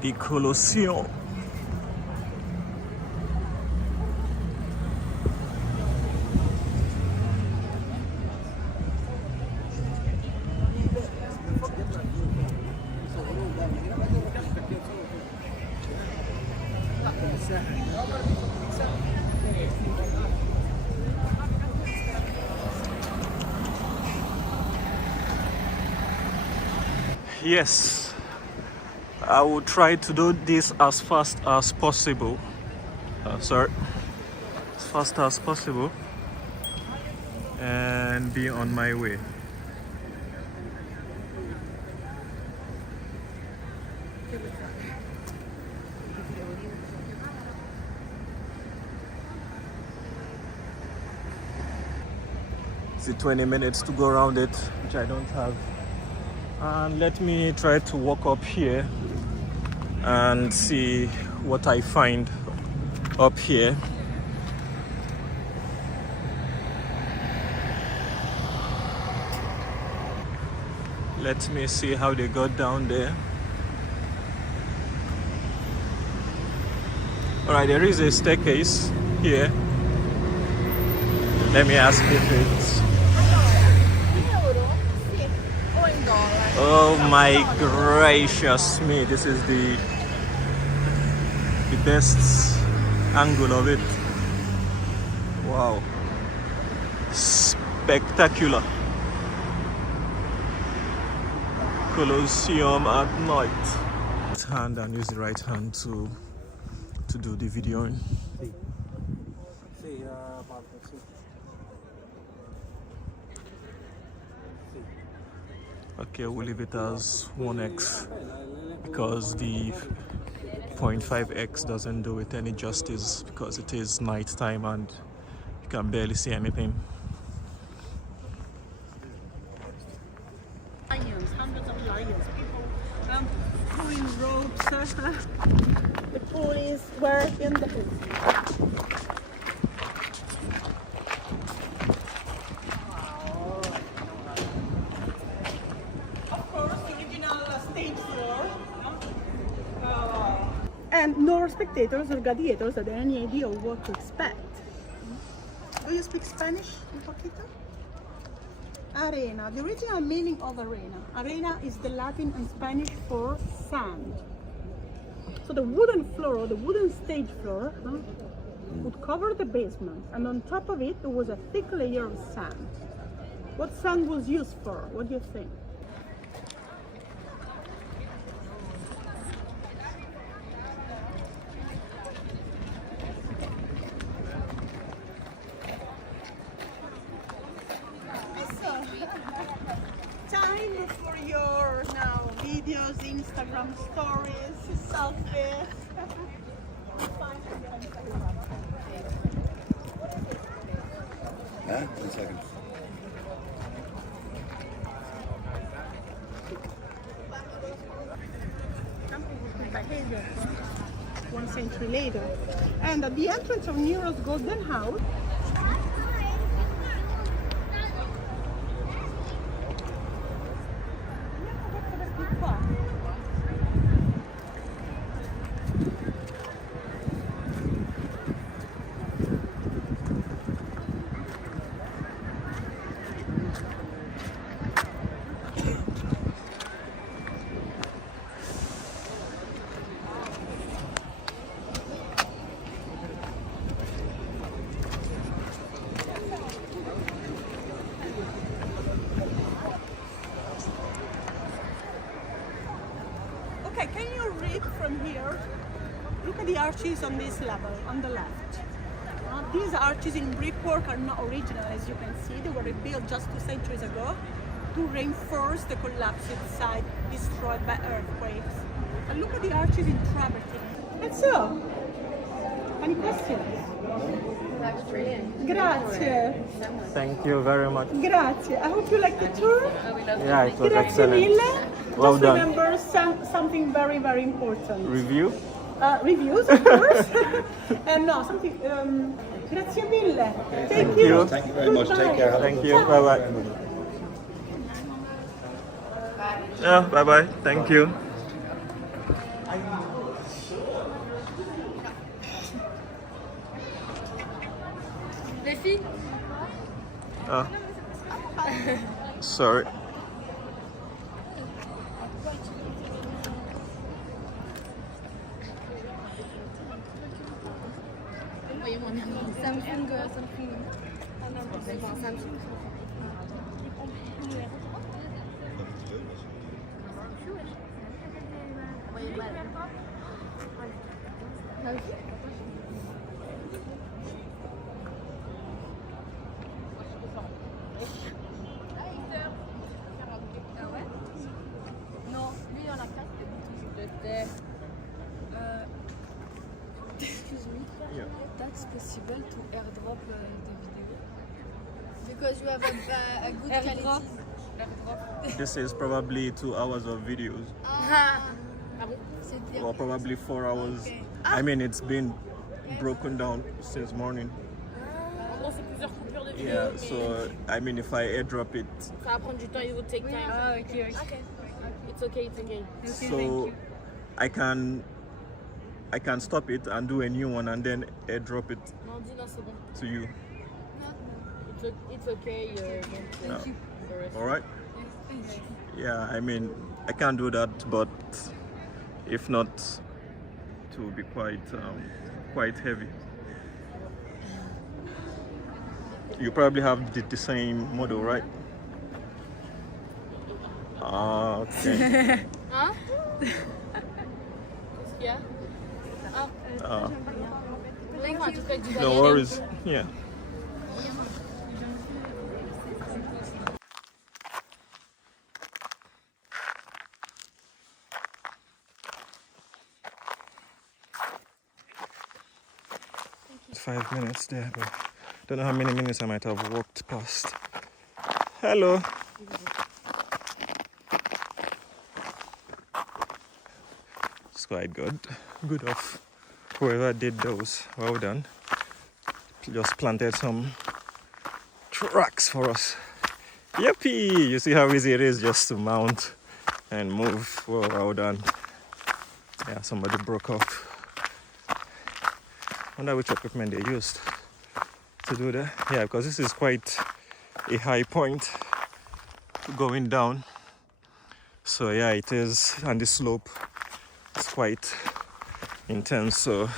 the Colosseum. Yes, I will try to do this as fast as possible. As fast as possible, and be on my way. It's 20 minutes to go around it, which I don't have. And let me try to walk up here and see what I find up here. Let me see how they got down there. Alright, there is a staircase here. Let me ask if it's... Oh my gracious me, this is the best angle of it. Wow. Spectacular. Colosseum at night. Right hand and use the right hand to do the videoing. Okay, we'll leave it as 1x because the 0.5x doesn't do it any justice because it is night time and you can barely see anything. Lions, hundreds of lions, people pulling ropes. The police were in the pool. And no spectators or gladiators had any idea of what to expect. Do you speak Spanish, un poquito? Arena, the original meaning of arena. Arena is the Latin and Spanish for sand. So the wooden floor, the wooden stage floor, would cover the basement, and on top of it there was a thick layer of sand. What sand was used for? What do you think? Time for your now videos, Instagram stories, selfies. Huh? 1 second. Behavior 1 century later. And at the entrance of Nero's Golden House, okay, can you read from here? Look at the arches on this level, on the left. These arches in brickwork are not original, as you can see. They were rebuilt just 2 centuries ago to reinforce the collapsed site destroyed by earthquakes. And look at the arches in travertine. And so, any questions? Grazie. Thank you very much. Grazie. I hope you like the tour. Yeah, it was Grazie excellent. mille. Well Just done. remember something very, very important. Review? Reviews, of course. And no, something. Grazie mille. Thank you. Thank you very much. Take care. Thank you. Bye bye. Yeah, bye bye. Thank you. Les filles. Ah. Sorry. Samsung. Samsung. Non, lui il en a 4. Excuse me. Yeah. That's possible to airdrop the video because you have a good quality. This is probably 2 hours of videos, C'est or probably 4 hours. I mean, it's been broken down since morning. Yeah, so I mean, if I airdrop it, Ça va prendre du temps, it will take time. Ah, ok. It's okay. so I can stop it and do a new one and then airdrop it Non, dis non, c'est bon. to you. It's okay. Yeah. The rest. All right. Yeah, I mean, I can do that, but if not, it will be quite heavy. You probably have the same model, right? Ah, okay. Hein? Qu'est-ce qu'il y a? Ah, Thank you. no worries. Yeah. It's 5 minutes there, but don't know how many minutes I might have walked past. Hello. It's quite good. Good of whoever did those. Well done. Just planted some tracks for us. Yippee! You see how easy it is just to mount and move. Well done. Yeah, somebody broke off. Wonder which equipment they used to do that. Yeah, because this is quite a high point going down. So yeah, it is, and the slope is quite intense. So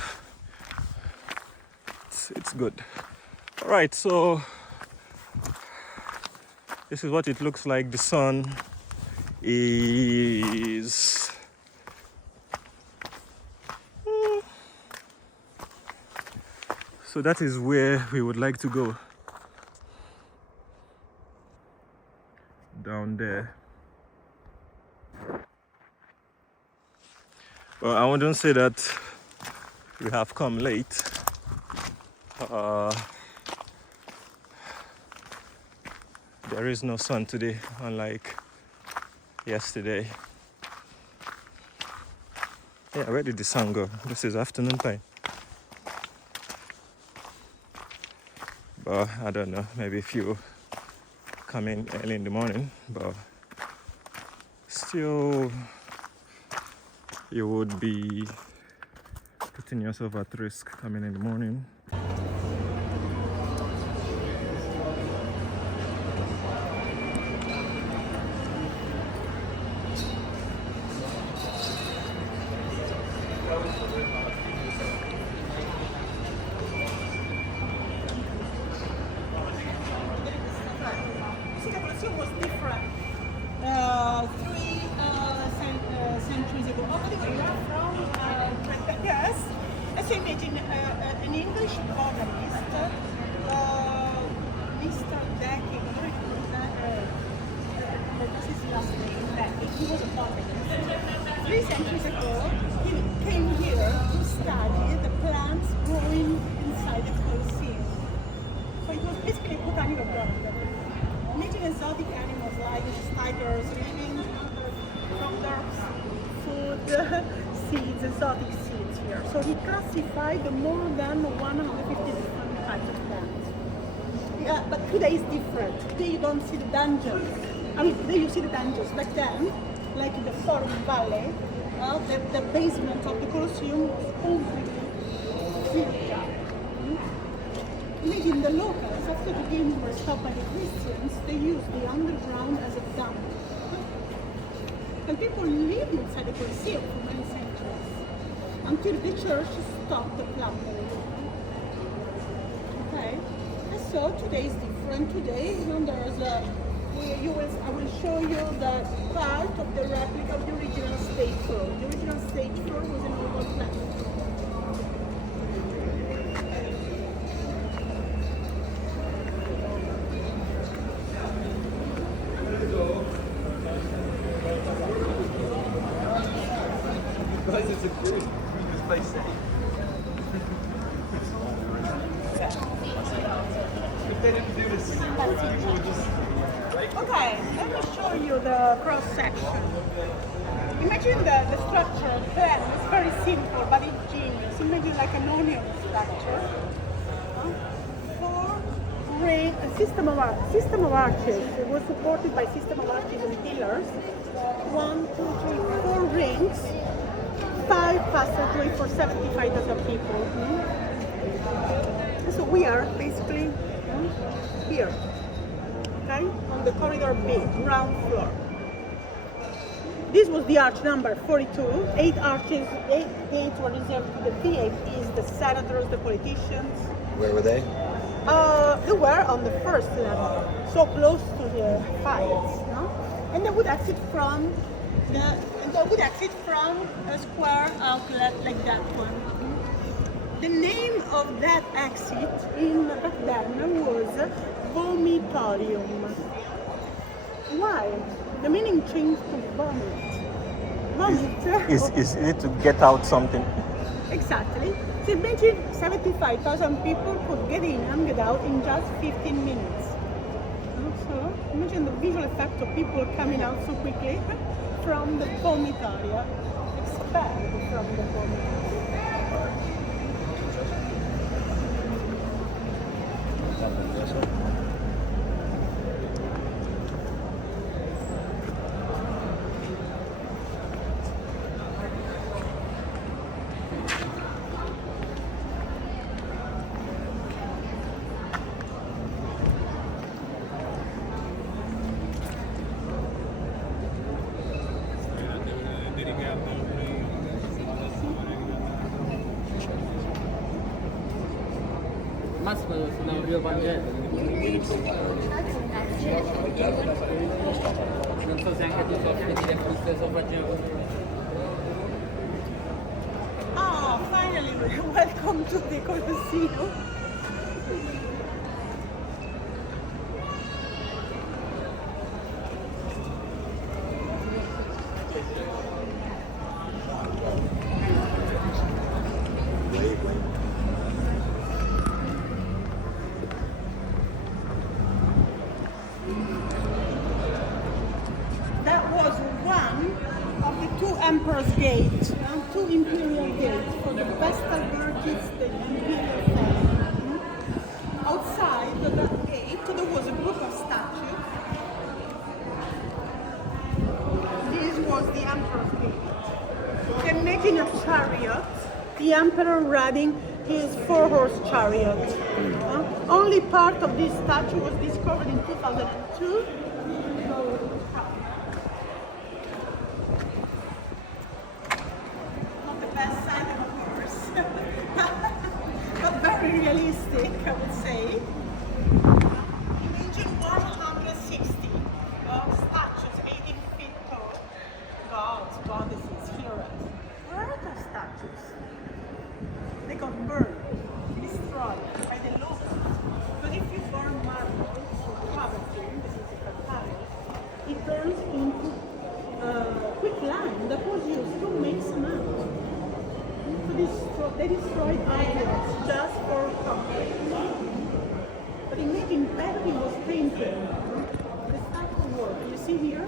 it's good. All right, so this is what it looks like. The sun is so that is where we would like to go. Down there. Well, I wouldn't say that we have come late. There is no sun today, unlike yesterday. Yeah, where did the sun go? This is afternoon time. But I don't know, maybe if you come in early in the morning, but still you would be putting yourself at risk coming in the morning. See, the Colosseum was different 3 centuries ago. Oh, by the way, you are from yes. Let's imagine an English botanist, Mr. Decking. This is his last name, Decking. He was a botanist. 3 centuries ago, he came here to study the plants growing inside the Colosseum. So it was basically a botanical garden. Imagine exotic animals like tigers living from their food, seeds, exotic seeds here. So he classified more than 150 different kinds of plants. Yeah, but today is different. Today you don't see the dungeons. I mean, today you see the dungeons. Back then, like in the Forum Valley, the basement of the Colosseum was completely filled up. Imagine the locals, after the games were stopped by the Christians, they used the underground as a dump. And people lived inside the Colosseum for many centuries, until the church stopped the plundering. Okay? And so today is different. Today, there's I will show you the part of the replica of the original stage floor. The original stage floor was an oval platform. Okay, let me show you the cross section. Imagine the structure plan is very simple but ingenious. Imagine like an onion structure. A system of arches. It was supported by system of arches and pillars. 1, 2, 3, 4 rings. 5 passageways for 75,000 people. So we are basically here. Okay, on the corridor B, ground floor. This was the arch number 42. 8 arches, 8 gates were reserved to the VIPs, the senators, the politicians. Where were they? They were on the first level, so close to the files, no? And they would exit from a square outlet like that one. The name of that exit back then was vomitorium. Why? The meaning changed to vomit. Vomit. Is it to get out something? Exactly. So imagine 75,000 people could get in and get out in just 15 minutes. So imagine the visual effect of people coming out so quickly from the vomitoria, expelled from the vomitoria. Massimo sono un Rio Vangelo. Non so se anche tu soffri di reflusso esofageo. Ah, finally, welcome to the Colosseum. That was one of the 2 emperor's gates, 2 imperial gates for the Vestal Virgins, the imperial family. Outside that gate, there was a group of statues. This was the emperor's gate. You can imagine a chariot, the emperor riding his 4-horse chariot. Only part of this statue was discovered in 2002. Not the best side, of course. Not very realistic, I would say. Imagine 160 statues, 18 feet tall. Gods, goddesses, heroes. Where are those statues? They got burned, destroyed by the locals. But if you burn marble or travertine, this is a tile, it turns into quicklime that was used to make cement. So they destroyed idols just for comfort. But imagine everything was painted. The statue work, you see here?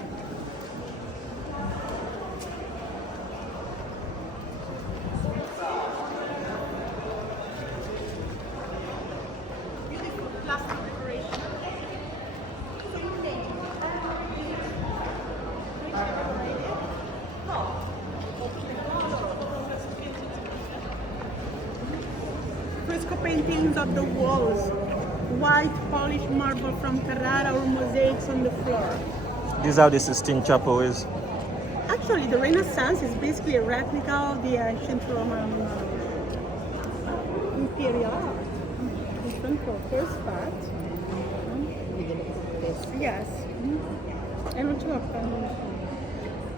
Beautiful plastic decoration. So you imagine fresco paintings on the walls. white polished marble from Carrara or mosaics on the floor. This is how the Sistine Chapel is. Actually, the Renaissance is basically a replica of the ancient Roman imperial art. Different photos, but yes. E non ce l'ho fatto.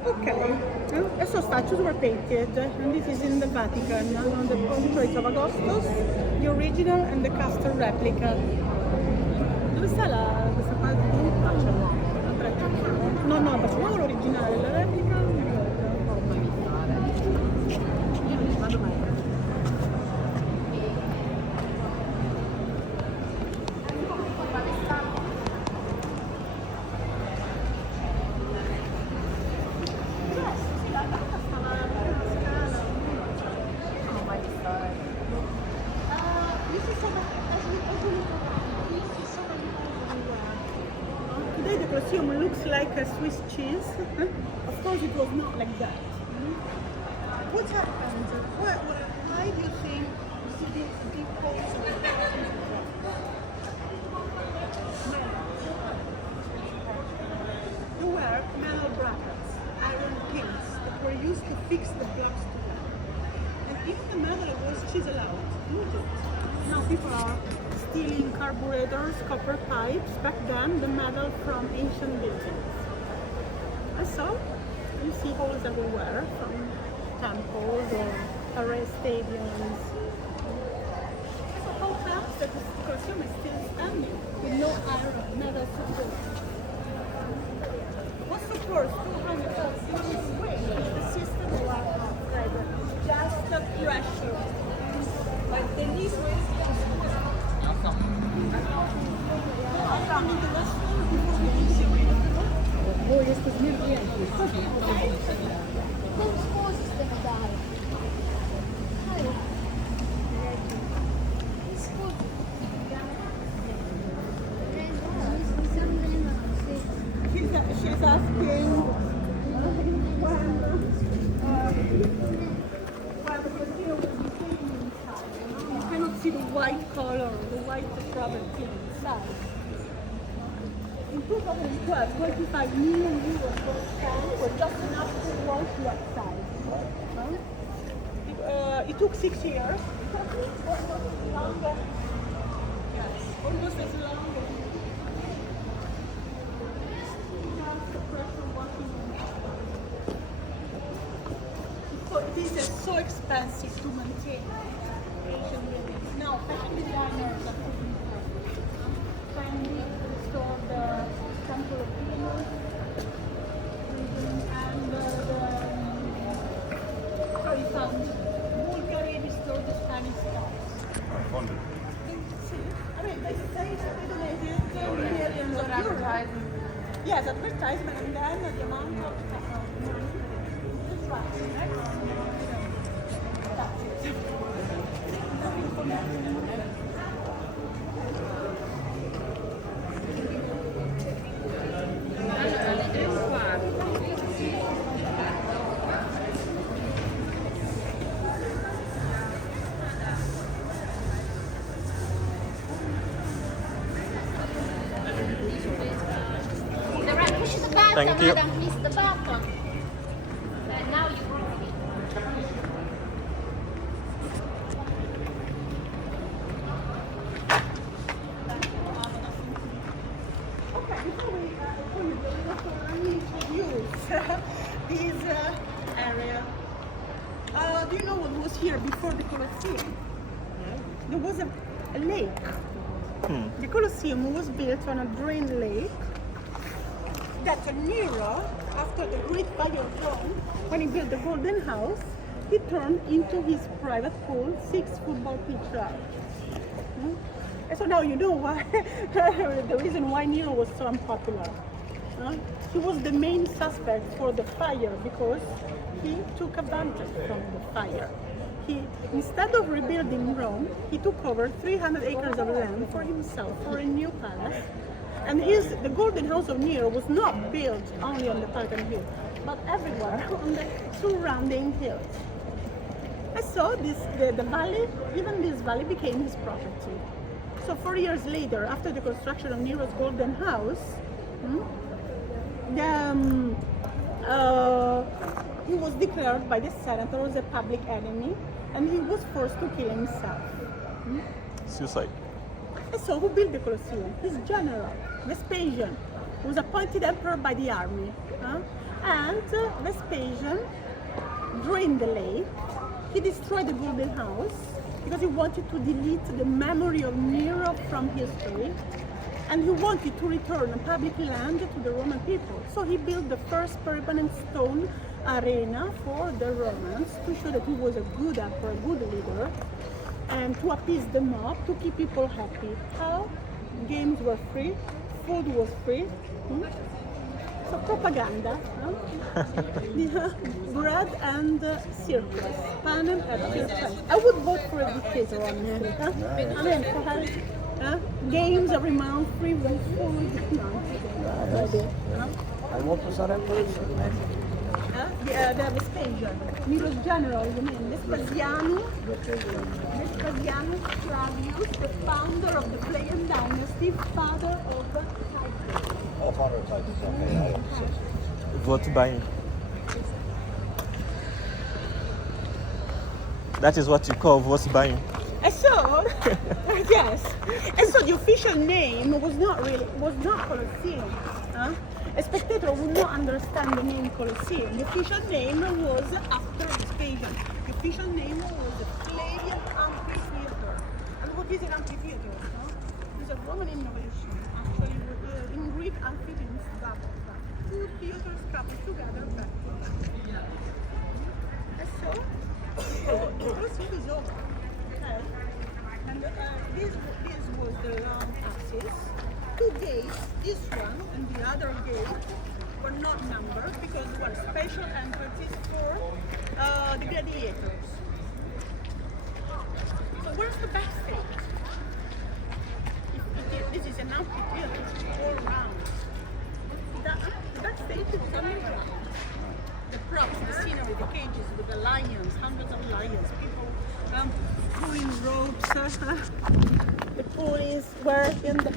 Okay, so statues were painted, and this is in the Vatican, on the portrait of Augustus, the original and the cast replica. Dove sta questa parte di No, no, facciamo l'originale, la replica non mi ricordo. Today the Colosseum looks like a Swiss cheese. Of course it was not like that. What happened? Why do you think you see these deep holes in the There were metal brackets, iron pins that were used to fix the blocks together. And if the metal was chiseled out, moved it. Now people are stealing carburetors, copper pipes, back then the metal from ancient buildings. And so you see holes everywhere from temples or array stadiums. So how come that the Colosseum is still standing with no iron metal support? What supports 200,000 years weight is the system of just the pressure. Like the knees she's asking when the Colosseum will be taken inside. You cannot see the white color, the white property inside. In 2012, 25 million euros were spent for just enough to launch the outside. It took 6 years. Almost longer. Yes, almost as long as this is so expensive to maintain Asian buildings. Now, fashion designers are taking trendy to restore the Temple of Venus and Bulgari restored the Spanish stars. I mean, they say they donated millions of euros. Yes, advertisement, and then the amount of money. That's right. Next. Thank you. I don't miss the button. And now you brought it. Okay, before we introduce this area, do you know what was here before the Colosseum? There was a lake. The Colosseum was built on a drained lake that Nero, after the great fire of Rome, when he built the Golden House, he turned into his private pool 6 football pitch large. And so now you know why the reason why Nero was so unpopular. He was the main suspect for the fire because he took advantage from the fire. Instead of rebuilding Rome, he took over 300 acres of land for himself for a new palace. And the Golden House of Nero was not built only on the Parthenon Hill, but everywhere on the surrounding hills. And so the valley, even this valley became his property. So 4 years later, after the construction of Nero's Golden House, he was declared by the senators as a public enemy, and he was forced to kill himself. Suicide. And so who built the Colosseum? His general, Vespasian, who was appointed emperor by the army. And Vespasian drained the lake. He destroyed the Golden House because he wanted to delete the memory of Nero from history, and he wanted to return a public land to the Roman people. So he built the first permanent stone arena for the Romans to show that he was a good emperor, a good leader, and to appease the mob, to keep people happy. How? Games were free, food was free. So propaganda, bread and circus, panem et circus. I would vote for a dictator, honestly. I mean, for having games every month, free with food. And what was that emperor's name? The Vespasian, Nero's general, you mean, Vespasianus Flavius, the founder of the Playan dynasty, father of Titus. Oh, father of Titus, okay. Vote buying. That is what you call vote buying. And so, yes, and so the official name was not Colosseum. A spectator would not understand the name Colosseum. The official name was after Vespasian. The official name was the Flavian Amphitheater. And what is an amphitheater? It's a Roman innovation. Actually, in Greek, amphitheater means double. Two theaters coupled together backwards. And so, the Colosseum is over. Okay? And this was the long axis. Two gates, this one and the other gate, were not numbered because they were special entrances for the gladiators. So where's the backstage? This is an amphitheater all around. The backstage is underground. The props, the scenery, the cages with the lions, hundreds of lions, people pulling ropes. The police were in the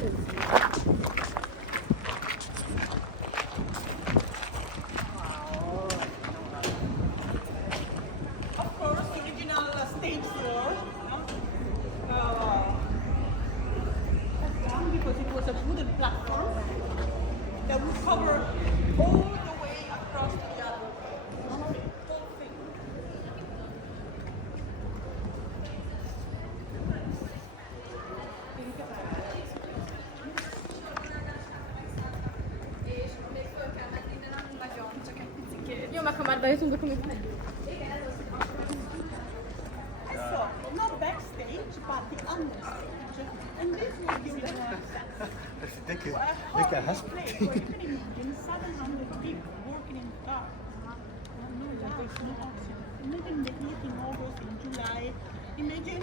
Of course, the original stage floor, because it was a wooden platform that would cover all the way across the whole thing. Io ma guarda, io sono come So, not backstage, but the understage. And this was the original place where you can imagine 700 people working in the dark. No lights, no oxygen. Imagine the heat in August, in July. Imagine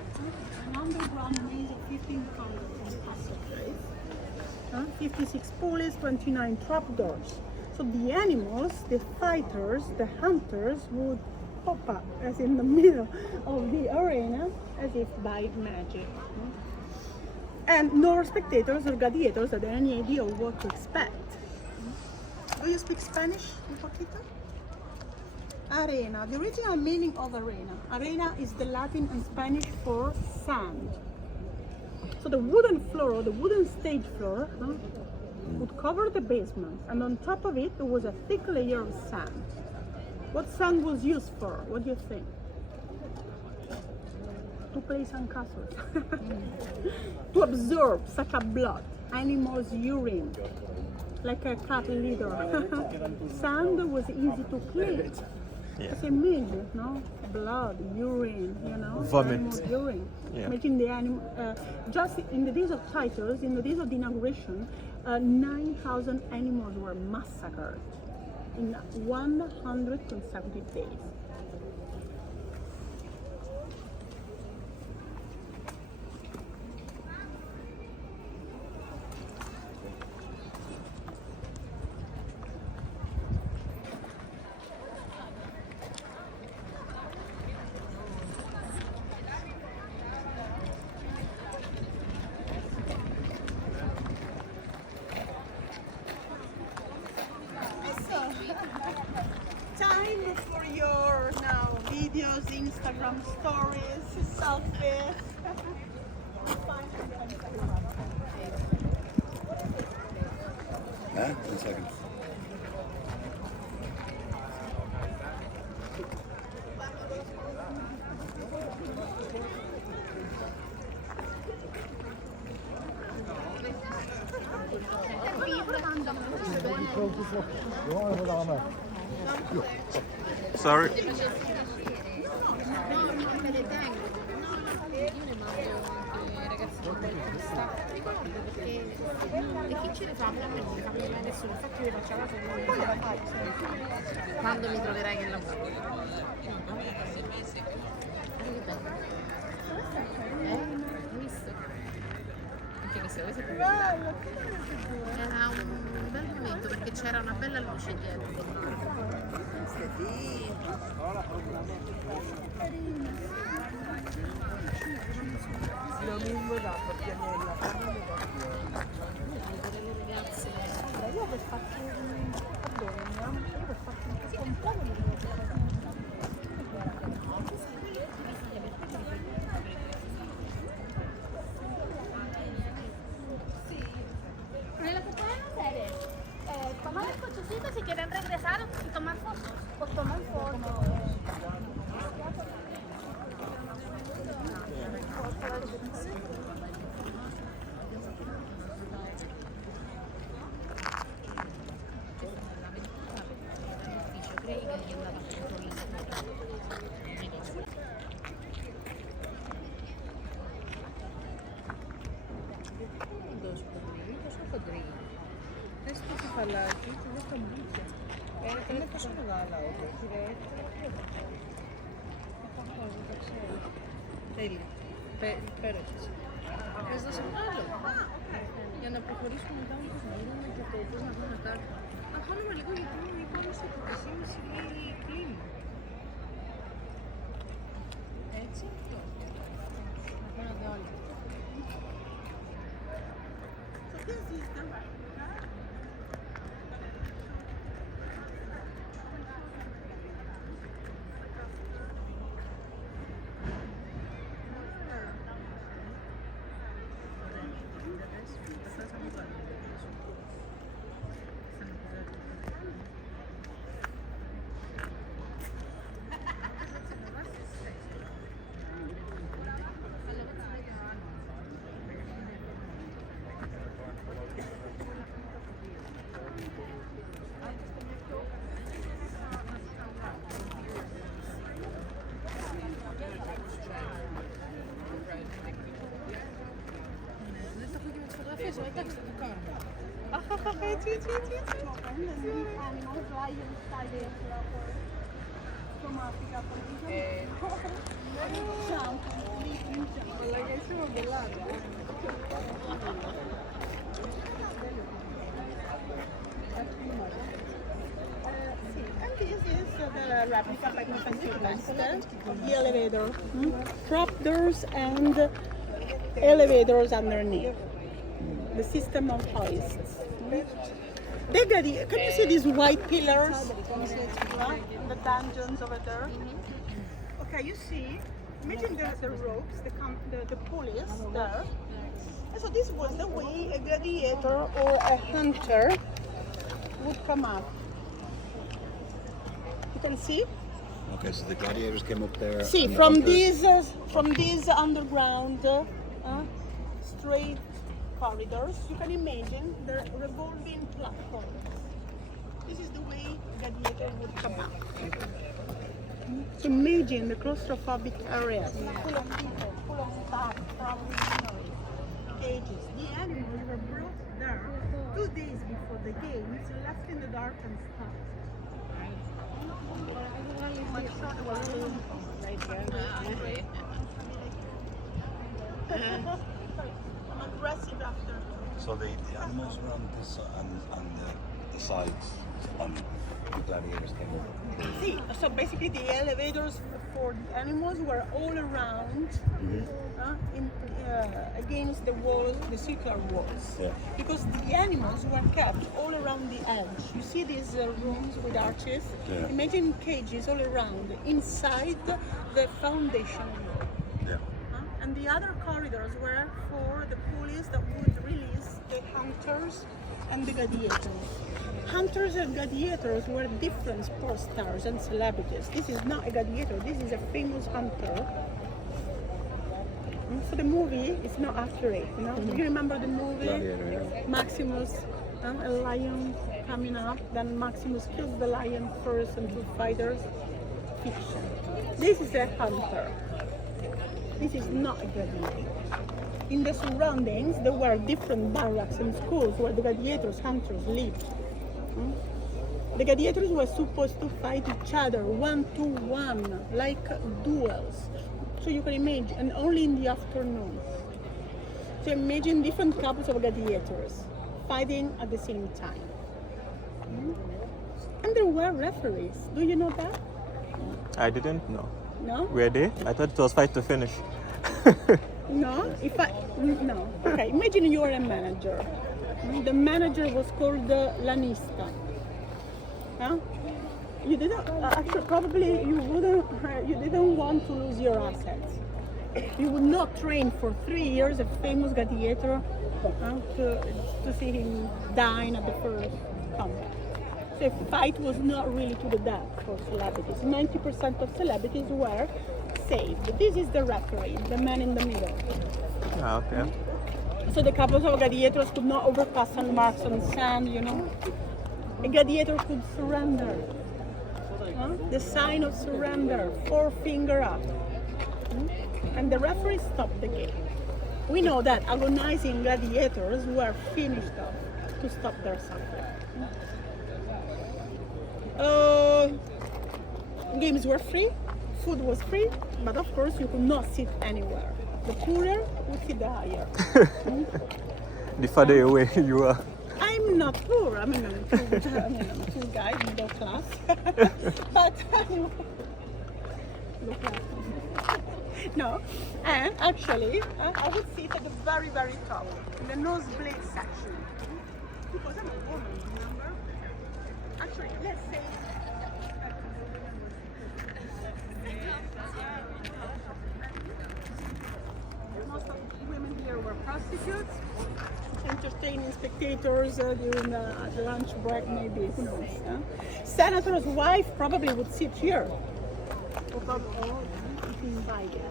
an underground maze of 15 colors from the passageways. 56 pulleys, 29 trapdoors. So the animals, the fighters, the hunters would pop up as in the middle of the arena as if by magic. And no spectators or gladiators had any idea of what to expect. Do you speak Spanish, un poquito? Arena, the original meaning of arena. Arena is the Latin and Spanish for sand. So the wooden floor, the wooden stage floor, would cover the basement, and on top of it there was a thick layer of sand. What sand was used for? What do you think? To play sandcastles. To absorb such a blood, animals' urine, like a cat litter. Sand was easy to clean. Yeah. Just imagine, no? Blood, urine, Vomit. animal urine. Yeah. Imagine the animal. Just in the days of Titus, in the days of the inauguration, 9,000 animals were massacred in 100 consecutive days. Instagram stories, selfies. Huh? 1 second. Sorry. E chi ce le fa? Non mi fa mai nessuno, infatti io faccio la quando mi troverai che lavoro. Hai visto? Anche questo era un bel momento perché c'era una bella luce dietro. Io per farti io per farti un compleanno En lo que pueden hacer es tomar el cochecito si quieren regresar y tomar fotos. O toman fotos. Questo si fa la questa buccia. Come possono dare Πέρασες. Θες να σε βγάλω. Για να προχωρήσουμε μετά με τους μήνυμα και το πώς να δούμε κάρτα. Να χάνουμε λίγο γιατί είναι η εικόνα στο 3,5 κλίμα. Έτσι. Να κάνετε όλοι. Φωτογραφίες, εντάξει, θα το κάνουμε. Έτσι. Animals lie inside it. Αλλά και εσύ με μπελάτε. And this is the replica by Constantine of the elevator. Trap doors and elevators underneath. The system of hoists. Can you see these white pillars? The dungeons over there. Okay, you see. Imagine the ropes, the pulleys there. And so this was the way a gladiator or a hunter would come up. You can see. Okay, so the gladiators came up there. See, and the from these underground straight corridors, you can imagine the revolving platforms. This is the way gladiator would come up. So imagine the claustrophobic areas, full of people, full of stuff, probably cages. The animals were brought there 2 days before the games, left in the dark and stuck. I'm sure they were really I'm aggressive after. So the animals were on this on the the sides on the gladiators came up. See, so basically the elevators for the animals were all around against the walls, the circular walls. Yeah. Because the animals were kept all around the edge. You see these rooms with arches? Yeah. Imagine cages all around, inside the foundation wall. Yeah. And the other corridors were for the pulleys that would release the hunters and the gladiators. Hunters and gladiators were different sports stars and celebrities. This is not a gladiator, this is a famous hunter. So the movie is not accurate, you know? You remember the movie? Gladiator, yeah. Maximus, a lion coming up, then Maximus kills the lion first and two fighters. Fiction. This is a hunter. This is not a gladiator. In the surroundings, there were different barracks and schools where the gladiators, hunters lived. The gladiators were supposed to fight each other 1-to-1, like duels. So you can imagine, and only in the afternoon. So imagine different couples of gladiators fighting at the same time. And there were referees. Do you know that? I didn't know. No? Were they? I thought it was fight to finish. No? No. Okay, imagine you are a manager. The manager was called Lanista. Huh? You didn't actually probably you didn't want to lose your assets. You would not train for 3 years a famous gladiator to see him dying at the first combat. So a fight was not really to the death for celebrities. 90% of celebrities were saved. This is the referee, the man in the middle. Ah, okay. So the couples of gladiators could not overpass some marks on sand, you know. A gladiator could surrender. The sign of surrender, forefinger up. And the referee stopped the game. We know that agonizing gladiators were finished off to stop their suffering. Games were free, food was free, but of course you could not sit anywhere. The poorer would sit the higher. The further away you are. I'm not poor. I'm a poor guy, middle class. But look at me. No, and actually, I would sit at the very, very top, in the nosebleed section. Because I'm a woman, remember? Actually, let's say. Most of the women here were prostitutes, entertaining spectators during the lunch break, maybe, who knows. Senator's wife probably would sit here. Or probably if invited.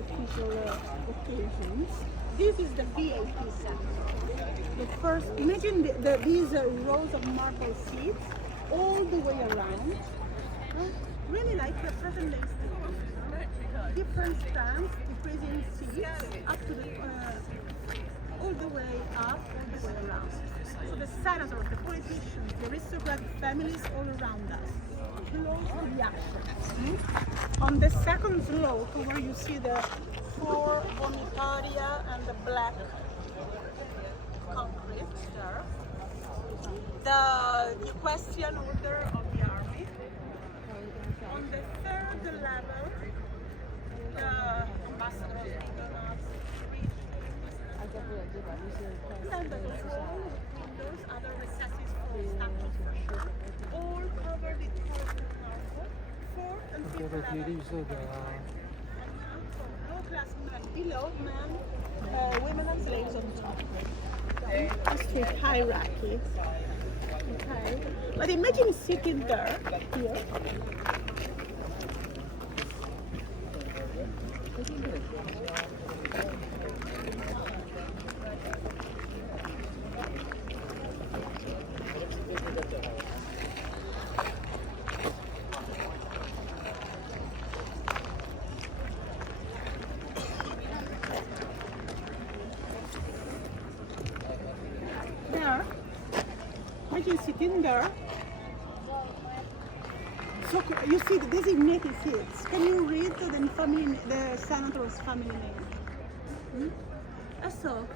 Official occasions. This is the VIP section. The first, imagine these rows of marble seats all the way around. Really like a present day stadium. Different stands, decreasing seats up to the all the way up, all the way around. So the senators, the politicians, the aristocratic families all around us, close to the action. On the second slope, where you see the 4 vomitaria and the black concrete there, the equestrian order of the army. On the third level, the ambassadors, diplomats, and the wall windows, other recesses for statues, all covered in colorful marble. Fourth and fifth level. Low-class men below, men, women and slaves on top. Street hierarchy. Okay. But imagine sitting there, here. There. Imagine sitting there. So you see the designated seats. Can you read the senator's family name? So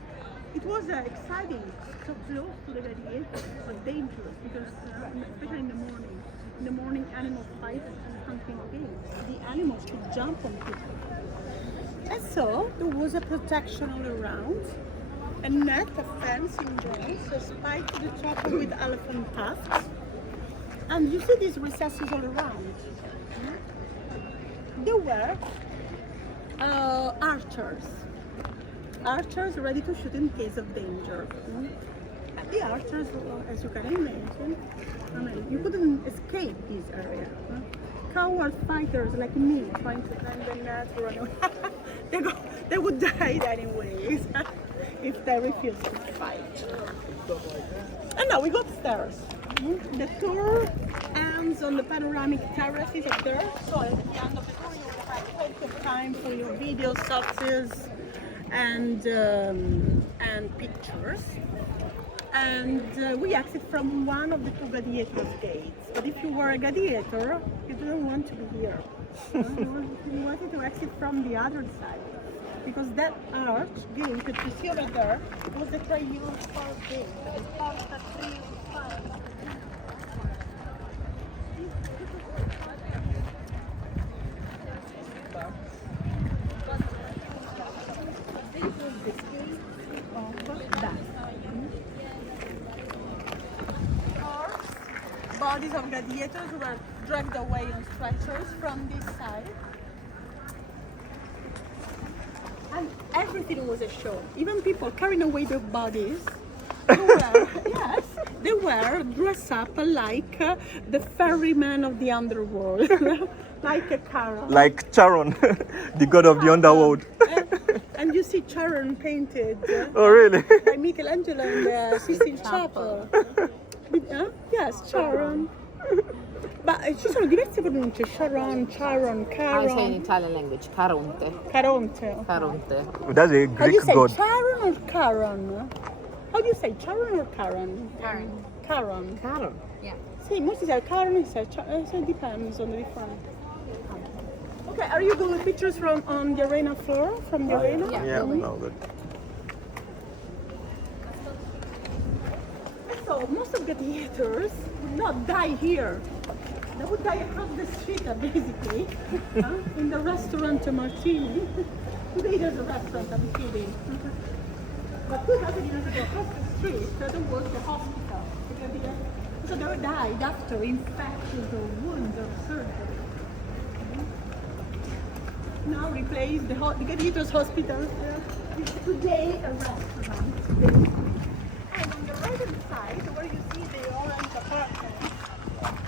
it was exciting, so close to the gladiators, but dangerous because, especially in the morning. In the morning, animals fight and hunting games. The animals could jump on people. And so there was a protection all around, a net, a fence in bronze, a spike to the top with elephant tusks. And you see these recesses all around. There were archers ready to shoot in case of danger. And the archers, as you can imagine, I mean, you couldn't escape this area. Coward fighters like me trying to climb the net or run away, they would die anyways if they refused to fight. And now we got stairs. The tour ends on the panoramic terraces up there. So at the end of the tour, you will have plenty of time for your videos, selfies, and pictures. And we exit from one of the two gladiators' gates. But if you were a gladiator, you didn't want to be here. You wanted to exit from the other side. Because that arch gate that you see over there was the triumphal gate. It was the triumphal. This was the gate of death. Bodies of gladiators were dragged away on stretchers from this side. And everything was a show. Even people carrying away their bodies, they were dressed up like the ferryman of the underworld, like a Charon. Like Charon, the god of the underworld. And you see Charon painted Oh, really? by Michelangelo in the Sistine Chapel. Yes, Charon. Ma ci sono diverse pronunce, Charon, Charon, I say in Charon, Italian language, Caronte. Caronte. Caronte. That's a How do you Greek say god. Charon or Charon? How do you say Charon or Charon? Charon. Charon. Caron. Yeah. Sì, molti say Charon e say so it depends on the different. Okay, are you doing pictures from on the arena floor? From the arena? Yeah, no, good. So most of gladiators would not die here. They would die across the street, basically, in the restaurant Martini. Today there's a restaurant, I'm kidding. But 2,000 years ago, across the street, there was the hospital. So they died after infections or wounds or surgery. Now replace the gladiators' hospital. It's today a restaurant. And on the right-hand side, where you see the orange apartment,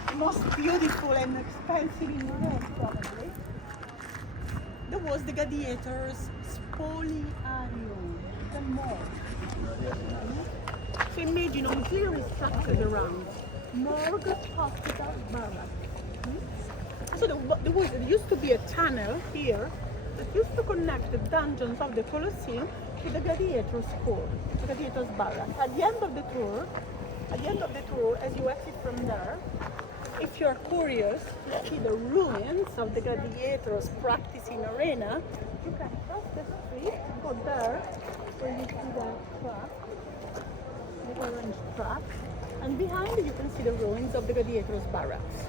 the most beautiful and expensive in Rome, probably, there was the gladiators' spoliarium, the mall. So imagine auxiliary structures around, morgue, hospital, barracks. So there used to be a tunnel here that used to connect the dungeons of the Colosseum to the gladiator school, the gladiators barrack. At the end of the tour, as you exit from there, if you're curious to see the ruins of the gladiators practicing arena, you can cross the street, go there, where you see the truck, the orange truck, and behind you can see the ruins of the gladiators barracks.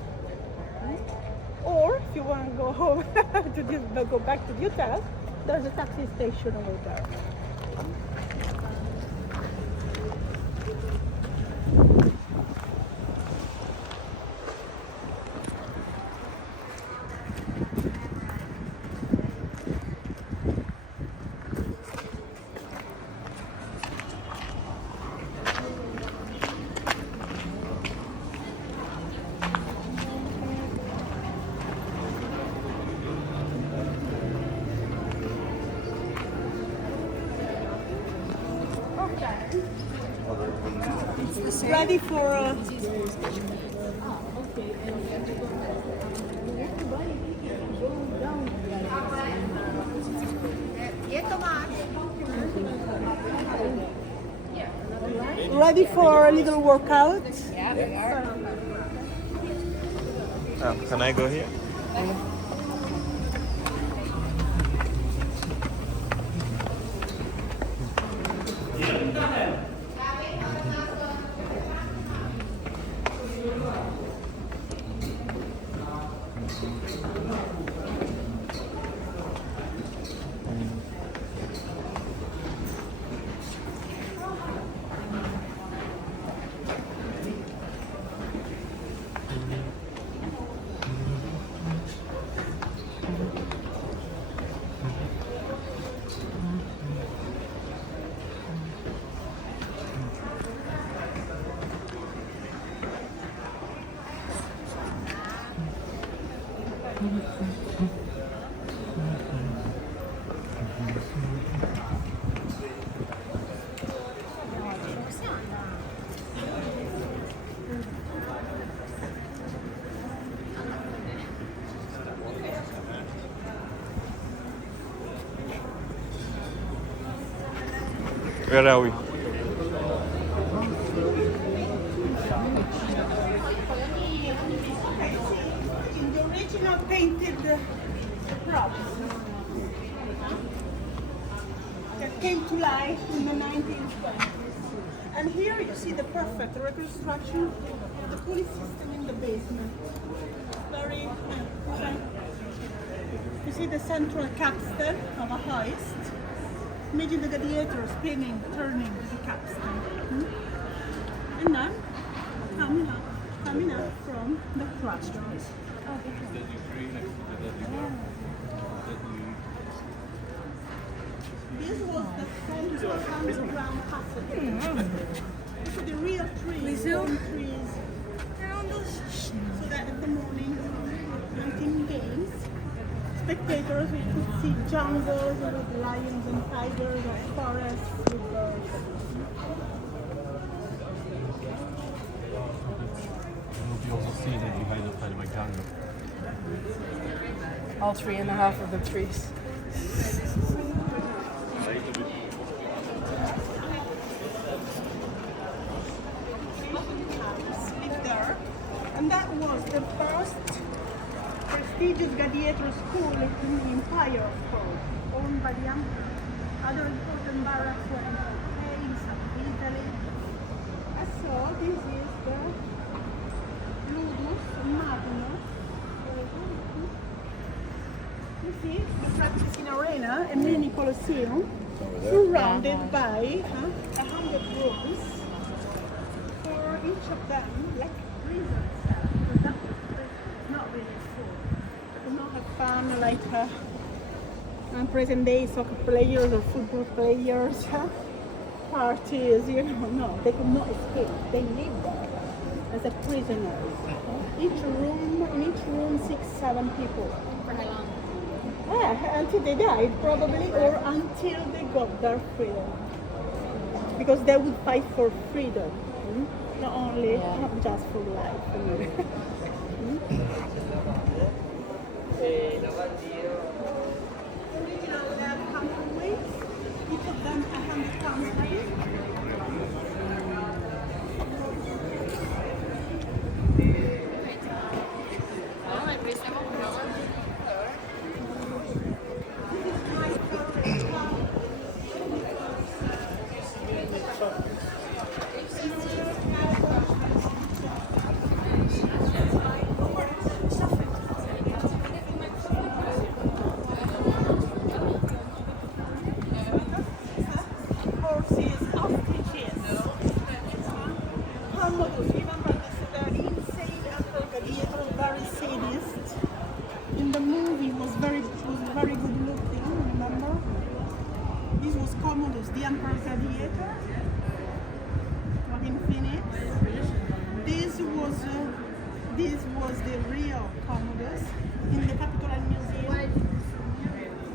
Or if you want to go home go back to the hotel, there's a taxi station over there. Ready for ready for a little workout? Yeah, we are. Can I go here? Where are we? In the original painted props that came to life in the 1920s. And here you see the perfect reconstruction of the pulley system in the basement. Very, you see the central capstan of a hoist. Imagine the gladiator spinning, turning the capstan. And then coming up from the crossroads. This was the central underground passage. So the real trees, palm trees, so that in the morning, hunting games, spectators could see jungles with lions and tigers, or forests with birds. You also see that behind the kind of a jungle. All 3.5 of the trees. Lived there, and that was the first prestigious gladiator school in the empire, of course, owned by the emperor. Other important barracks were in Spain, some in Italy. And so this is the Ludus Magnus. You see the practicing arena, a mini Colosseum, surrounded by 100 rooms. For each of them, like prison cells, because that was not really full. They could not have fun like present day soccer players or football players, parties, no, they could not escape. They lived there as a prisoners. In each room, 6-7 people. For how long? Yeah, until they died, probably, or until they got their freedom. Because they would fight for freedom, not just for life. Original counterweights, each of them 100 pounds heavy. In the movie was very good looking, remember? This was Commodus, the Emperor Gladiator, Joaquin Phoenix. This was the real Commodus in the Capitol Museum.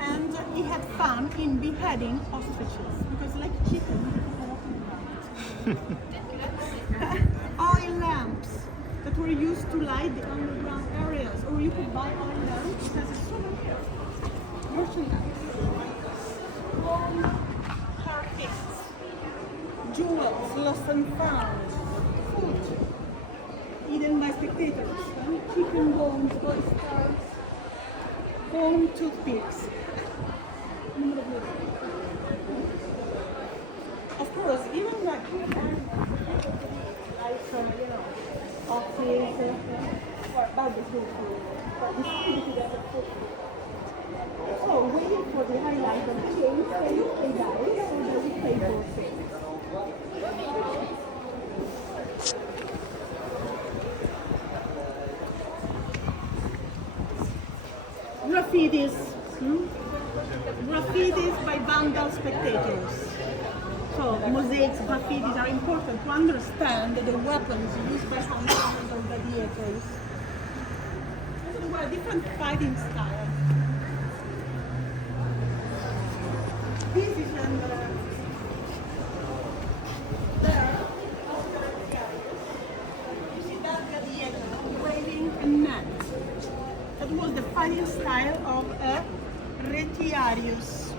And he had fun in beheading ostriches, because like chicken, oil lamps that were used to light the underground areas, or you could buy oil lamps as a souvenir. Merchandise. Carpets, jewels lost and found, food eaten by spectators, chicken bones, oysters, bone toothpicks. Of course, even like office or about the food, but distributed as a food. So waiting for the highlight of change, they die, so that we pay for things. Graffitis by vandal spectators. So mosaics, graffitis are important to understand the weapons used by hunters or gladiators. were different fighting styles. This is when you see that gladiator waving a net. That was the fighting style of a retiarius.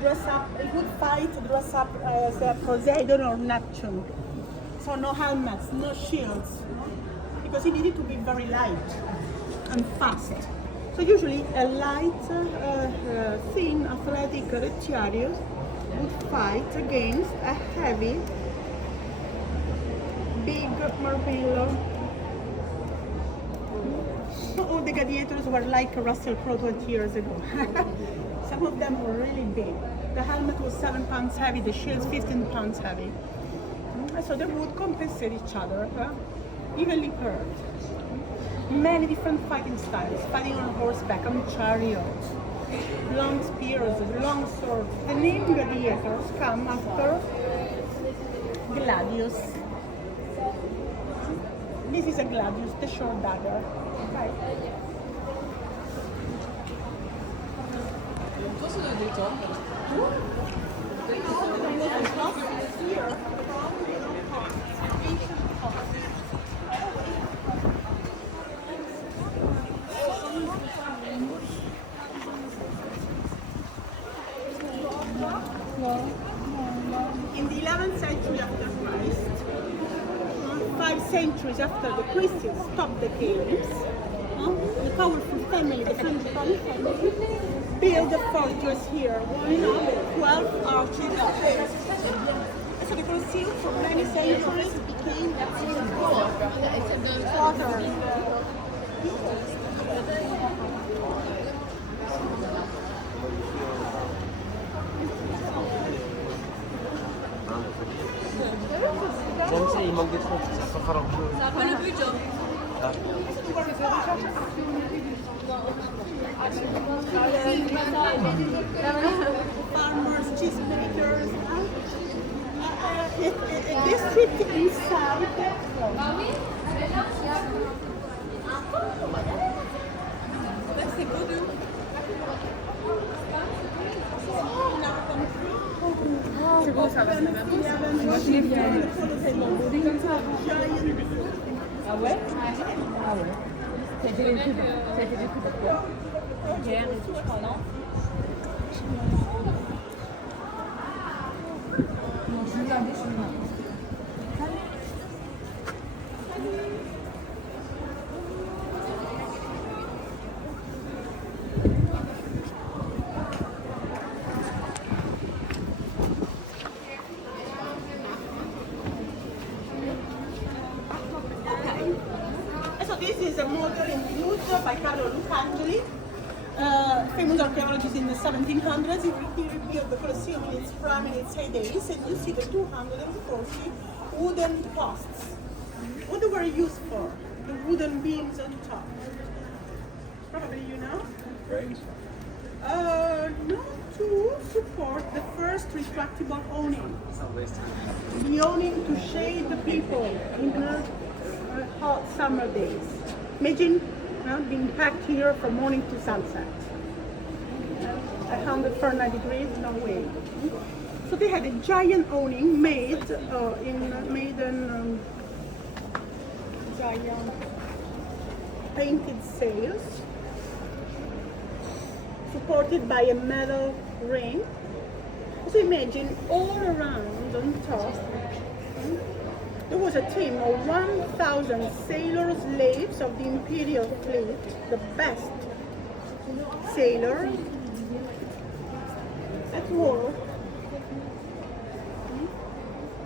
Dress up, a good fight, dress up as a Poseidon or Neptune. So no helmets, no shields, because he needed to be very light and fast. So usually a light, thin, athletic retiarius would fight against a heavy, big Marbillo. Not all the gladiators were like Russell Crowe 20 years ago. Some of them were really big. The helmet was 7 pounds heavy, the shields 15 pounds heavy. So they would compensate each other, evenly paired. Many different fighting styles, fighting on horseback, on chariots, long spears, long swords. The name gladiators come after gladius. This is a gladius, the short dagger. Okay. Cosa l'hai detto? In the 11th century after Christ, 5 centuries after the Christians stopped the games, the powerful family, the French family, built a fortress here, one of 12 arches. So the Colosseum for many centuries became water. il manque des trucs, ça fera un peu. Ça appelle le but, John. Farmers, cheesemakers, a district inside. C'est beau de ouf. C'est beau, ça va, c'est bien beau. Moi, je l'ai vu. C'est bon, beau comme ça. Ah ouais? Ah ouais. Ça a été vécu pourquoi? Guerre et tout, je crois, non? Non, je suis gardée chez moi. So this is a model in wood by Carlo Lucangeli, famous archaeologist in the 1700s. He rebuilt the Colosseum in its prime and its heydays, and you see the 240 wooden posts. What they were used for? The wooden beams on top. Probably you know. Right? Not to support the first retractable awning. The awning to shade the people in the hot summer days. Imagine being packed here from morning to sunset. 100 Fahrenheit degrees, no way. So they had a giant awning made in giant painted sails, supported by a metal ring. So imagine all around on top, there was a team of 1,000 sailors, slaves of the imperial fleet, the best sailors at war.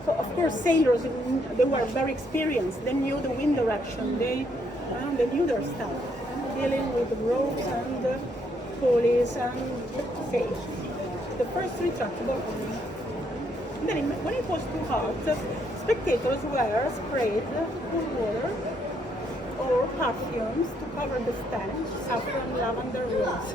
So of course sailors, they were very experienced. They knew the wind direction. They knew their stuff, dealing with ropes and pulleys and sails. The first retractable. Then when it was too hot, spectators were sprayed with water or perfumes to cover the stench, saffron, lavender rose.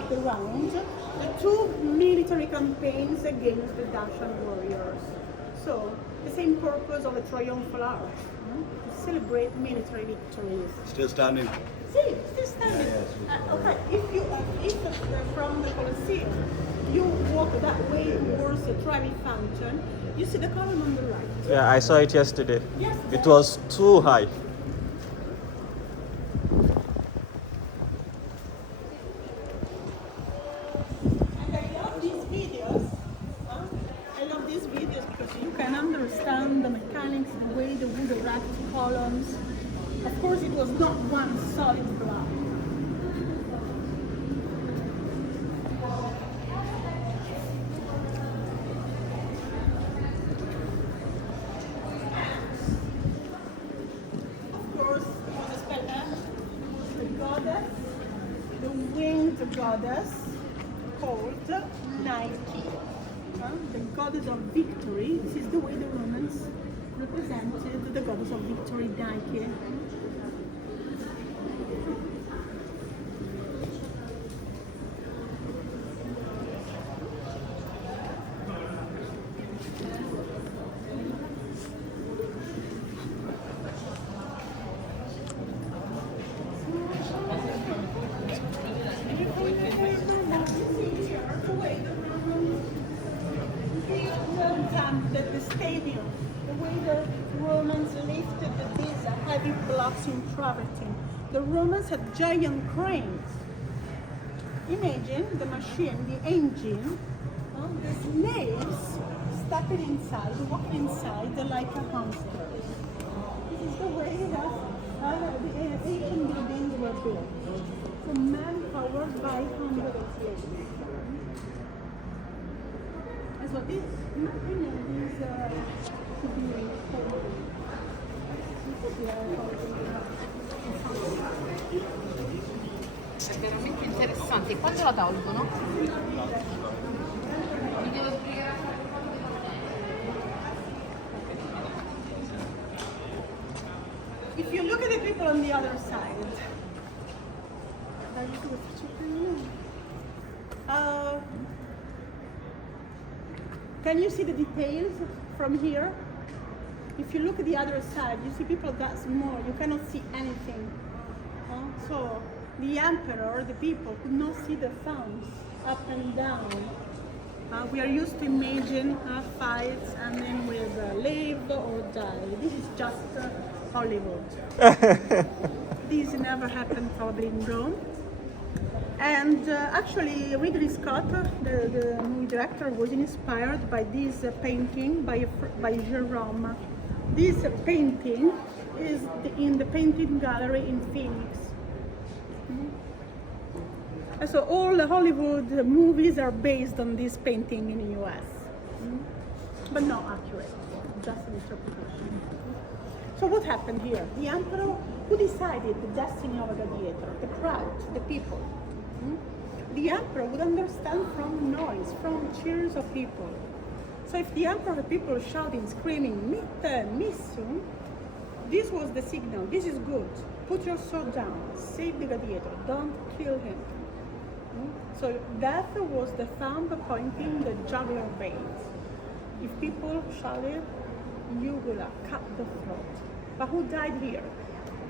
wrapped around the two military campaigns against the Dacian warriors. So, the same purpose of a triumphal arch, to celebrate military victories. Still standing. See, still standing. Okay, if from the Colosseum you walk that way towards the Trevi Fountain, you see the column on the right. Yeah, I saw it yesterday. Yes. It was too high. And I love these videos. I love these videos because you can understand the mechanics, the way the wood erects columns. Of course, it was not one solid block. Of course, it was a spell. The goddess, the winged goddess, called Nike. The goddess of victory. This is the way the Romans represented the goddess of victory, Nike. The stadium, the way the Romans lifted these heavy blocks in travertine. The Romans had giant cranes. Imagine the machine, the engine, the slaves stepping inside, walking inside like a hamster. This is the way that the ancient buildings were built. So man powered by hundreds of slaves. So this, in my opinion, is to be È veramente interessante. Quando la tolgono? Mi devo sbrigare. If you look at the people on the other side, can you see the details from here? If you look at the other side, you see people that small, you cannot see anything. So the emperor, the people, could not see the thumbs up and down. We are used to imagine fights and then with live or die. This is just Hollywood. This never happened probably in Rome. And actually, Ridley Scott, the movie director, was inspired by this painting by Jerome. This painting is in the painting gallery in Phoenix. So all the Hollywood movies are based on this painting in the US, but not accurate, just an interpretation. So what happened here? The emperor, who decided the destiny of a gladiator? The crowd, the people. The emperor would understand from noise, from cheers of people. So if the emperor had people shouting, screaming, "Mitte, missum," this was the signal. This is good. Put your sword down. Save the gladiator. Don't kill him. So death was the thumb pointing the jugular veins. If people shouted, you will cut the throat. But who died here?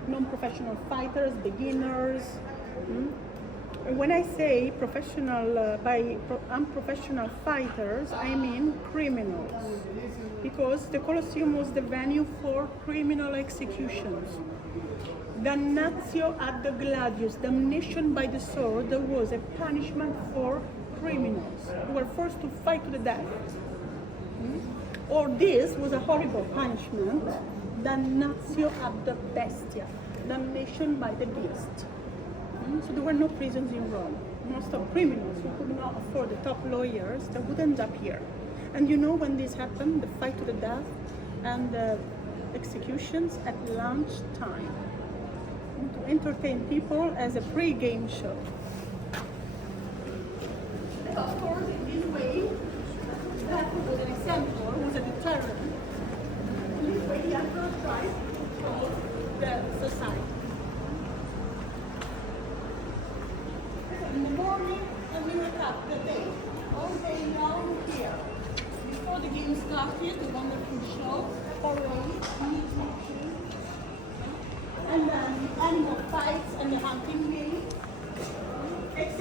Non-professional fighters, beginners. And when I say unprofessional fighters, I mean criminals. Because the Colosseum was the venue for criminal executions. Damnatio ad gladius, damnation by the sword, was a punishment for criminals who were forced to fight to the death. Or this was a horrible punishment, damnatio ad bestia, damnation by the beast. So there were no prisons in Rome. Most of criminals who could not afford the top lawyers, they would end up here. And you know when this happened, the fight to the death and the executions at lunchtime, to entertain people as a pre-game show. Of course, in this way, that was an example, was a deterrent. In this way, the emperor tried to control the society. In the morning,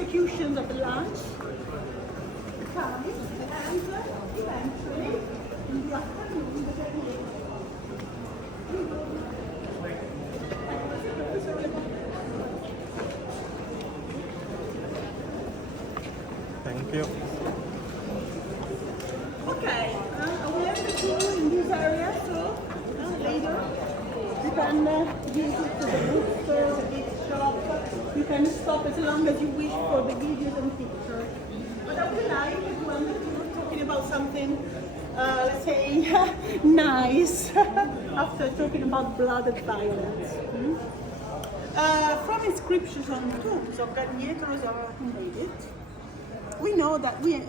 executions of the lunch coming, and eventually in the afternoon the gladiators. Thank you. Okay, I will end the tour in this area, so later you can visit the bookstore, the gift shop. You can stop as long as you wish for the videos and pictures. But I would like to end the tour talking about something, let's say, nice, after talking about blood and violence. From inscriptions on tombs of gladiators or invaded, we know that we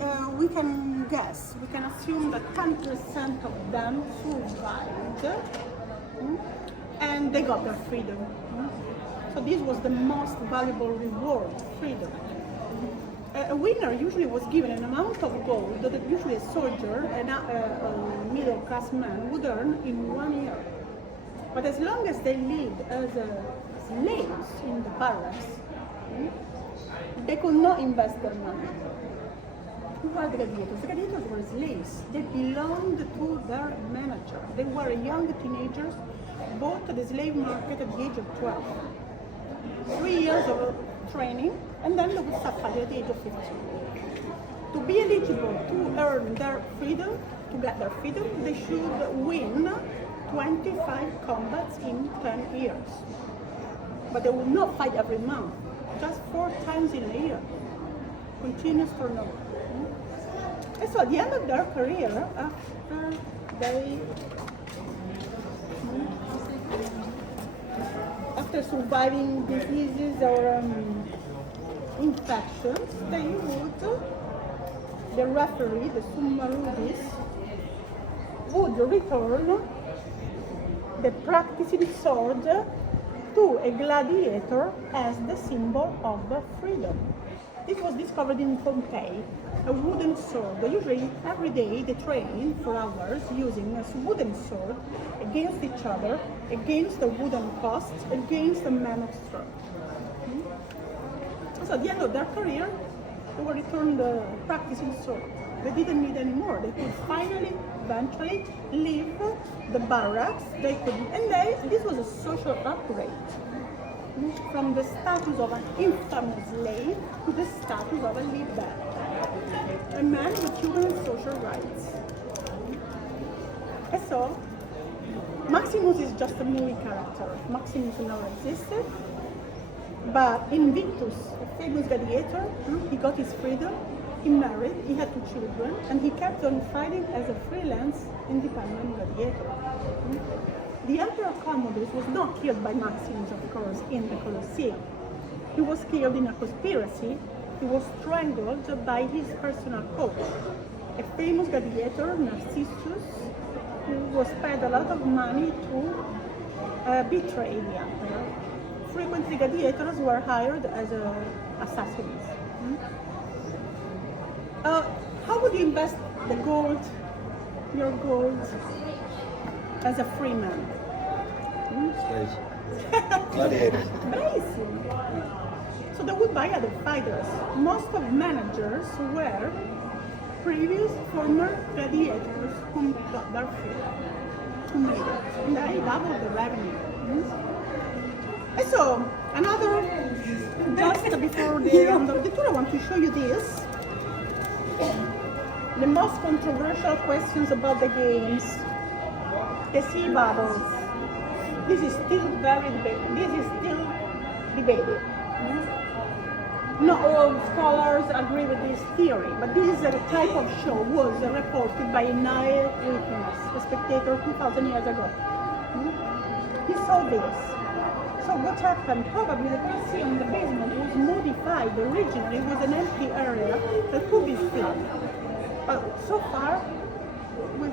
can guess, we can assume that 10% of them survived and they got their freedom. So this was the most valuable reward, freedom. A winner usually was given an amount of gold that usually a soldier, a middle-class man, would earn in 1 year. But as long as they lived as slaves in the barracks, they could not invest their money. Who were the gladiators? The gladiators were slaves. They belonged to their manager. They were young teenagers bought to the slave market at the age of 12. 3 years of training, and then they would stop fighting at the age of 15. To be eligible to earn their freedom, to get their freedom, they should win 25 combats in 10 years. But they would not fight every month, just 4 times in a year. Continuous turnover. And so at the end of their career, after surviving diseases or infections, the referee, the summarudis, would return the practicing sword to a gladiator as the symbol of freedom. This was discovered in Pompeii, a wooden sword. Usually every day they train for hours using a wooden sword against each other, against the wooden posts, against the man of straw. So at the end of their career, they were returned the practicing sword. They didn't need any more. They could finally, eventually, leave the barracks. This was a social upgrade. From the status of an infamous slave to the status of a leader, a man with human and social rights. And so, Maximus is just a movie character. Maximus never existed, but Invictus, a famous gladiator, he got his freedom, he married, he had 2 children, and he kept on fighting as a freelance, independent gladiator. The Emperor Commodus was not killed by Maximus, of course, in the Colosseum. He was killed in a conspiracy. He was strangled by his personal coach, a famous gladiator, Narcissus, who was paid a lot of money to betray the emperor. Frequently, gladiators were hired as assassins. How would you invest the gold, your gold, as a free man? Slaves. Gladiators. Amazing. So they would buy other fighters. Most of managers were previous former gladiators who got their freedom, who made it, and they doubled the revenue. And so another, just before the end of the tour, I want to show you this. The most controversial questions about the games. The sea bubbles. This is still debated. Not all scholars agree with this theory, but this type of show was reported by an eyewitness, a spectator 2,000 years ago. He saw this. So what happened? Probably the Colosseum, the basement, was modified. Originally, it was an empty area that could be filled. But so far, we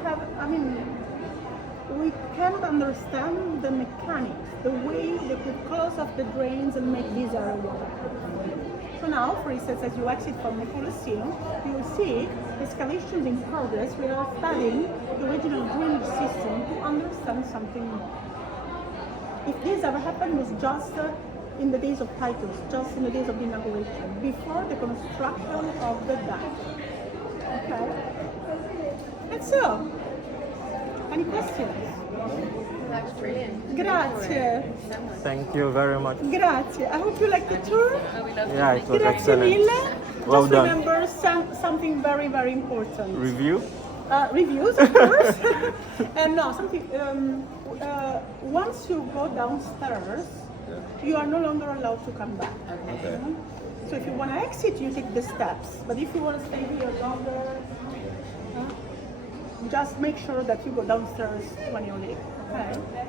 can't understand the mechanics, the way they could close off the drains and make this area water. So now, for instance, as you exit from the Colosseum, you will see excavations in progress. We are studying the original drainage system to understand something more. If this ever happened, was just in the days of Titus, just in the days of the inauguration, before the construction of the dam. Okay? And so, any questions? That's brilliant. Grazie. Thank you very much. Grazie. I hope you like the tour. Yeah, it was Grazie excellent. mille. Well Just done. remember something very, very important. Review? Reviews, of course. And no, something. Once you go downstairs, you are no longer allowed to come back. Okay. So if you want to exit, you take the steps. But if you want to stay here longer, just make sure that you go downstairs when you leave. Okay.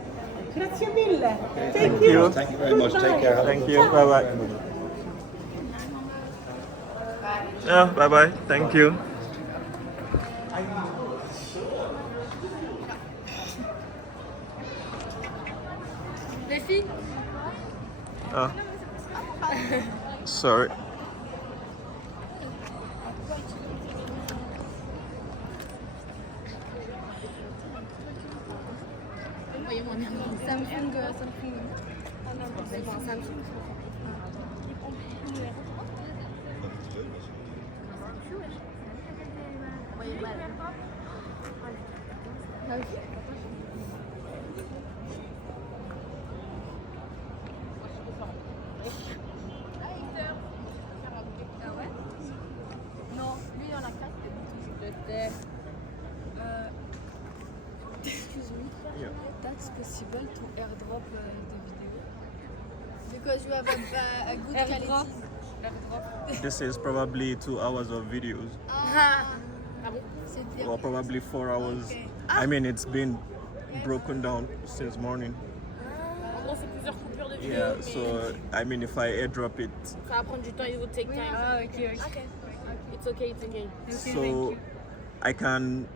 Grazie mille. Thank you. Thank you very much. Take care. Thank you. Bye bye. Yeah, bye bye. Thank you. Les filles? Oh. Sorry. Samsung. C'est bon, Samsung. Non, lui il y en a 4. Excuse me, that's possible to airdrop the video because you have a good quality. This is probably 2 hours of videos, C'est bien. or probably 4 hours. I mean, it's been broken down since morning. En gros, c'est plusieurs coupures de vidéo. Yeah, mais so I mean, if I airdrop it, ça va prendre du temps, it will take time. Ah, ok. It's okay, it's okay. so I can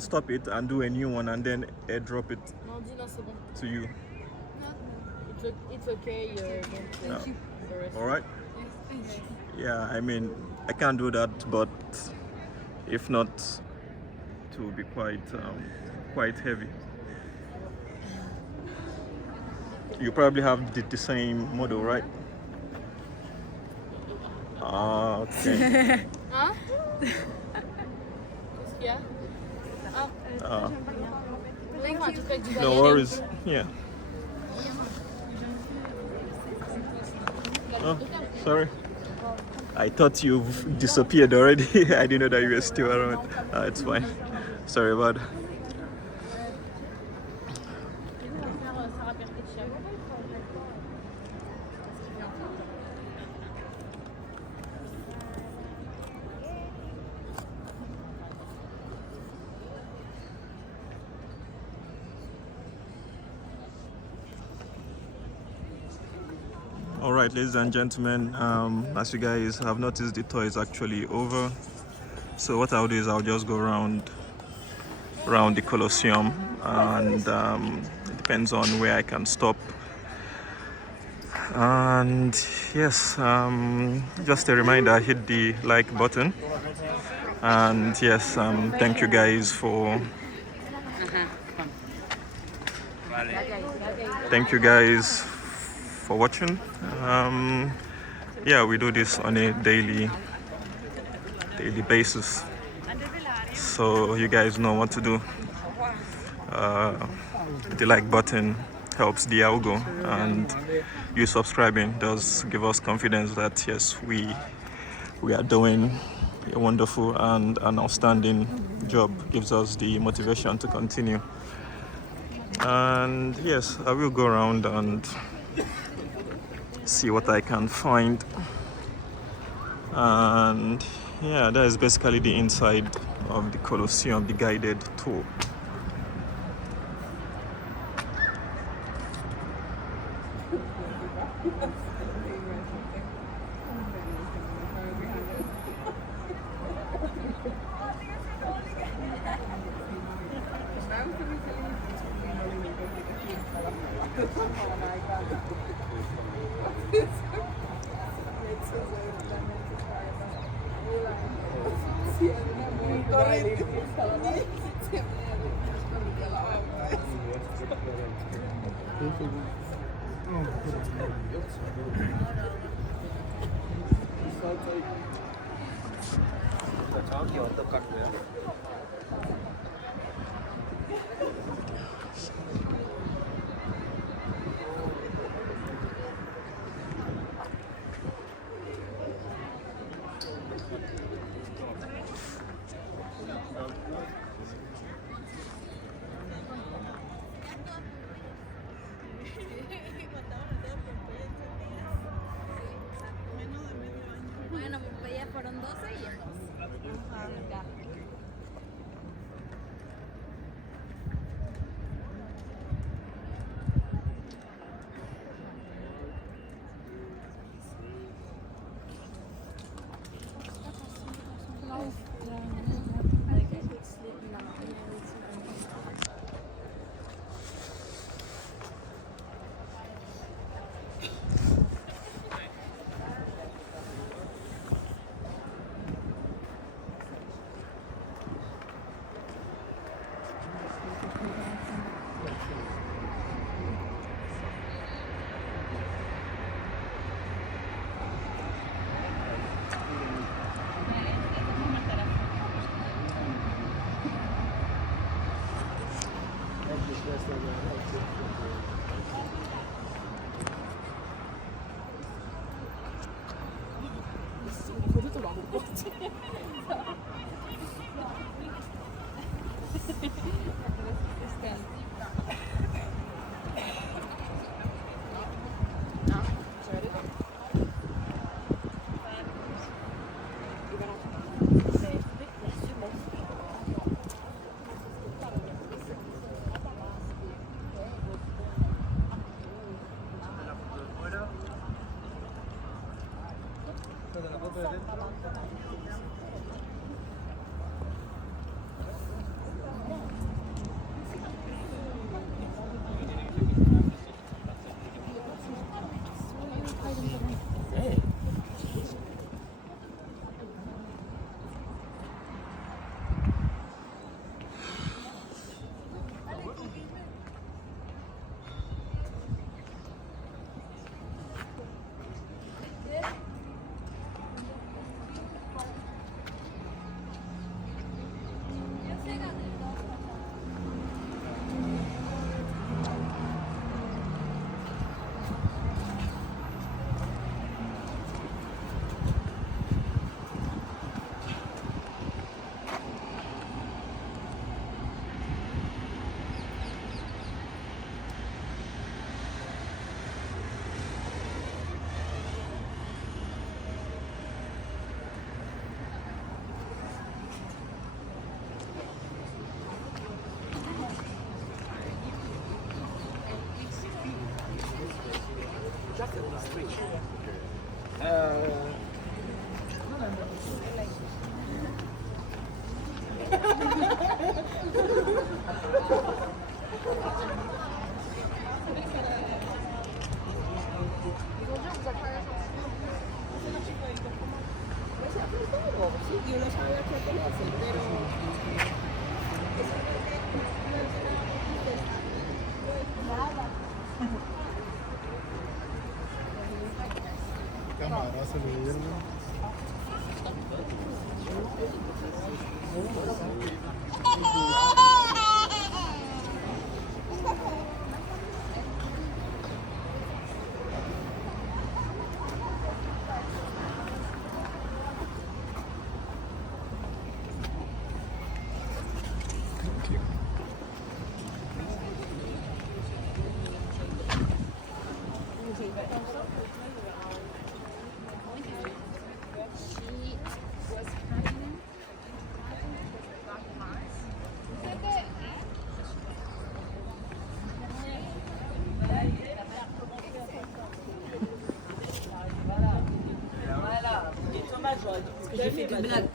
stop it and do a new one and then airdrop it Non, dis non, c'est bon. to you. It's okay. No. The rest. All right? Yeah, I mean, I can do that, but if not, it will be quite heavy. You probably have the same model, right? Ah, okay. Hein? Qu'est-ce qu'il y a? Ah, Ah, un truc avec du no Gladiator. worries. Yeah. Oh, sorry. I thought you've disappeared already. I didn't know that you were still around. It's fine. Sorry about that. All right, ladies and gentlemen, as you guys have noticed, the tour is actually over. So what I'll do is I'll just go around the Colosseum, and it depends on where I can stop. And yes, just a reminder, hit the like button. And yes, thank you guys for watching. Yeah, we do this on a daily basis, so you guys know what to do. The like button helps the algo, and you subscribing does give us confidence that yes, we are doing a wonderful and an outstanding job. Gives us the motivation to continue. And yes, I will go around and see what I can find. And yeah, that is basically the inside of the Colosseum, the guided tour. 정확히 언덕 같고요. Bueno, pues ya fueron 12 y el 12. J'ai fait des blagues.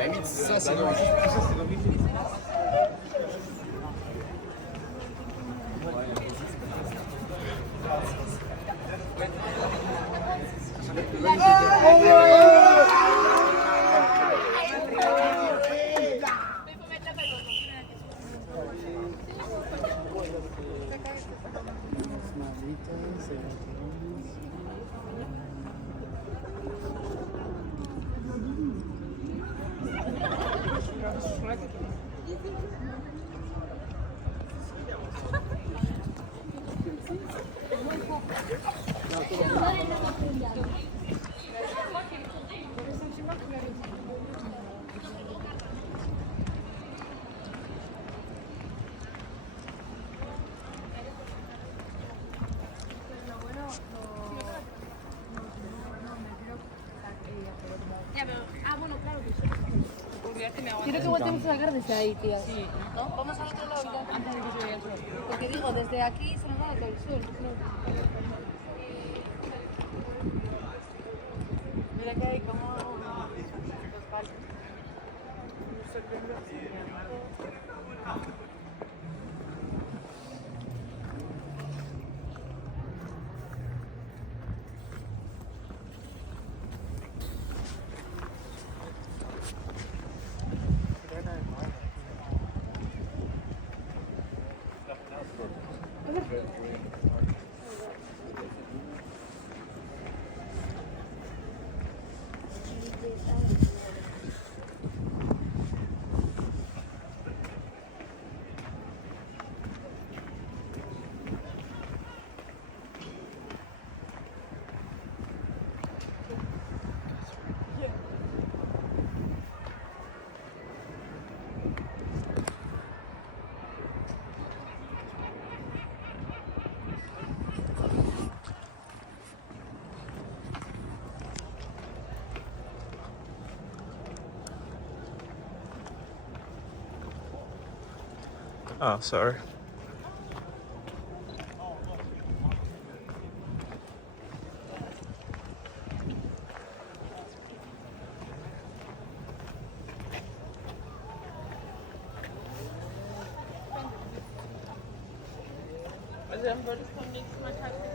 la limite, ça, c'est dommage. Tout ça, c'est dommage. Quiero que volteemos a sacar desde ahí, tía. Sí. ¿No? Vamos al otro lado ya. Antes de que se vea el sol. Porque digo, desde aquí se nos va todo el sol. Mira que hay como los palos. Ah, sorry. Also dann würdest du beim nächsten Mal